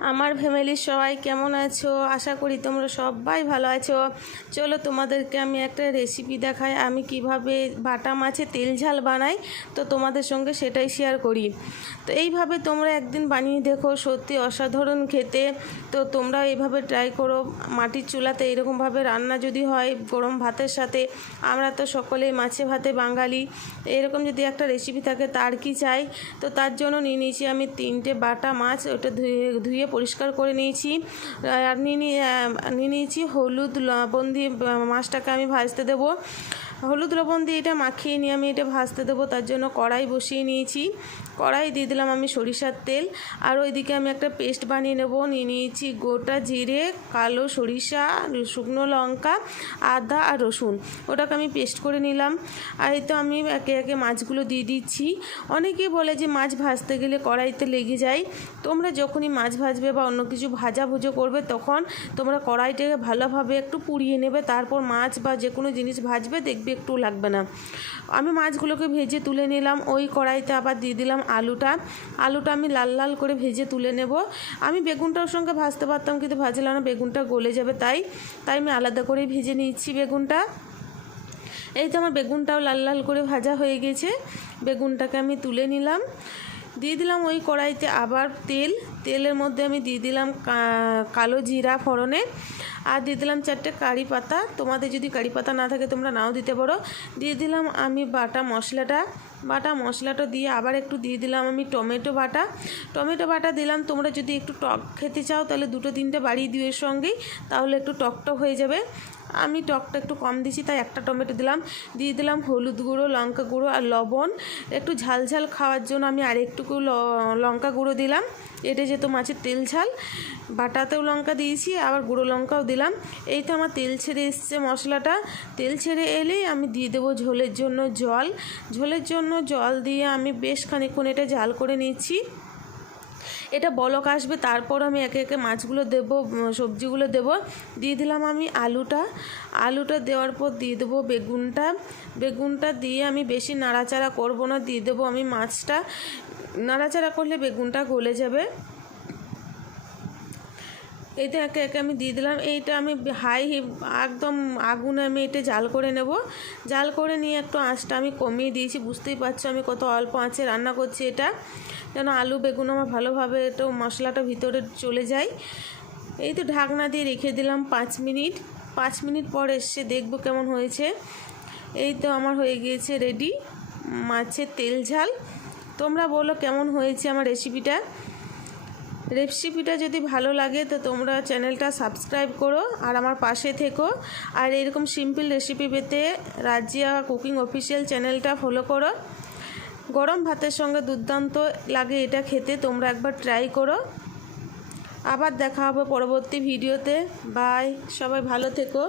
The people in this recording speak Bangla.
আমার ফ্যামিলির সবাই কেমন আছো? আশা করি তোমরা সবাই ভালো আছো। চলো তোমাদেরকে আমি একটা রেসিপি দেখাই। আমি কীভাবে বাটা মাছে তেল ঝাল বানাই, তো তোমাদের সঙ্গে সেটাই শেয়ার করি। তো এইভাবে তোমরা একদিন বানিয়ে দেখো, সত্যি অসাধারণ খেতে। তো তোমরা এইভাবে ট্রাই করো। মাটির চুলাতে এরকমভাবে রান্না যদি হয়, গরম ভাতের সাথে। আমরা তো সকলেই মাছে ভাতে বাঙালি। এরকম যদি একটা রেসিপি থাকে, তার কি চাই? তো তার জন্য নিয়ে নিয়েছি আমি তিনটে বাটা মাছ। ওটা ধুয়ে ধুয়ে পরিষ্কার করে নিয়েছি। আর নিয়ে নিয়ে নিয়ে নিয়েছি হলুদ, লবণ দিয়ে মাছটাকে আমি ভাজতে দেবো। হলুদ লবণ দিয়ে এটা মাখিয়ে নিয়ে আমি এটা ভাজতে দেবো, তার জন্য কড়াই বসিয়ে নিয়েছি। কড়াই দিয়ে দিলাম আমি সরিষার তেল। আর ওইদিকে আমি একটা পেস্ট বানিয়ে নেব, নিয়ে নিয়েছি গোটা জিরে, কালো সরিষা, শুকনো লঙ্কা, আদা আর রসুন। ওটাকে আমি পেস্ট করে নিলাম। আর এই তো আমি একে একে মাছগুলো দিয়ে দিচ্ছি। অনেকেই বলে যে মাছ ভাজতে গেলে কড়াইতে লেগে যায়। তোমরা যখনই মাছ ভাজবে বা অন্য কিছু ভাজা ভুজো করবে, তখন তোমরা কড়াইটাকে ভালোভাবে একটু পুড়িয়ে নেবে। তারপর মাছ বা যে কোনো জিনিস ভাজবে, দেখবে একটু লাগবে না। আমি মাছগুলোকে ভেজে তুলে নিলাম। ওই কড়াইতে আবার দিয়ে দিলাম আলুটা। আলুটা আমি লাল লাল করে ভেজে তুলে নেব। আমি বেগুনটার সঙ্গে ভাজতে পারতাম, কিন্তু ভাজলাম না। বেগুনটা গলে যাবে তাই। তাই আমি আলাদা করেই ভেজে নিচ্ছি বেগুনটা। এই তো আমার বেগুনটাও লাল লাল করে ভাজা হয়ে গেছে। বেগুনটাকে আমি তুলে নিলাম। দিয়ে দিলাম ওই কড়াইতে আবার তেল। তেলের মধ্যে আমি দিয়ে দিলাম কালো জিরা ফোড়নে। আর দিয়ে দিলাম চারটে কারি পাতা। তোমাদের যদি কারি পাতা না থাকে, তোমরা নাও দিতে পারো। দিয়ে দিলাম আমি বাটা মশলাটা। বাটা মশলাটা দিয়ে আবার একটু দিয়ে দিলাম আমি টমেটো বাটা। টমেটো বাটা দিলাম, তোমরা যদি একটু টক খেতে চাও, তাহলে দুটো তিনটে বাড়িয়ে দিও এর সঙ্গেই। তাহলে একটু টক টক হয়ে যাবে। আমি টকটা একটু কম দিছি, তাই একটা টমেটো দিলাম। দিয়ে দিলাম হলুদ গুঁড়ো, লঙ্কা গুঁড়ো আর লবণ। একটু ঝাল ঝাল খাওয়ার জন্য আমি আর একটুকু লঙ্কা গুঁড়ো দিলাম। এটা যেহেতু মাছের তেল ছাল বাটাতেও লঙ্কা দিয়েছি, আবার গুঁড়ো লঙ্কাও দিলাম। এই তো আমার তেল ছেড়ে এসছে মশলাটা। তেল ছেড়ে এলেই আমি দিয়ে দেবো ঝোলের জন্য জল। ঝোলের জন্য জল দিয়ে আমি বেশ খানিক্ষণ এটা জাল করে নিচ্ছি। এটা বলক আসবে, তারপর আমি একে একে মাছগুলো দেবো সবজিগুলো দেবো। দিয়ে দিলাম আমি আলুটা। আলুটা দেওয়ার পর দিয়ে দেবো বেগুনটা। বেগুনটা দিয়ে আমি বেশি নাড়াচাড়া করব না, দিয়ে দেবো আমি মাছটা। নাড়াচাড়া করলে বেগুনটা গলে যাবে। এইটা একে একে আমি দিয়ে দিলাম। এইটা আমি হাই একদম আগুনে আমি এটা জাল করে নেব। জাল করে নিয়ে একটু আঁচটা আমি কমিয়ে দিয়েছি, বুঝতেই পারছ আমি কত অল্প আঁচে রান্না করছি এটা। যেন আলু, বেগুন আমার ভালোভাবে একটু মশলাটা ভিতরে চলে যায়। এই তো ঢাকনা দিয়ে রেখে দিলাম পাঁচ মিনিট। পাঁচ মিনিট পর এসে দেখব কেমন হয়েছে। এই তো আমার হয়ে গিয়েছে রেডি মাছের তেল ঝাল। তোমরা বলো কেমন হয়েছে আমার রেসিপিটা রেসিপিটা যদি ভালো লাগে তো তোমরা চ্যানেলটা সাবস্ক্রাইব করো আর আমার পাশে থেকো। আর এরকম সিম্পল রেসিপি পেতে রাজিয়া কুকিং অফিসিয়াল চ্যানেলটা ফলো করো। গরম ভাতের সঙ্গে দুর্দান্ত লাগে এটা খেতে, তোমরা একবার ট্রাই করো। আবার দেখা হবে পরবর্তী ভিডিওতে। বাই সবাই ভালো থেকো।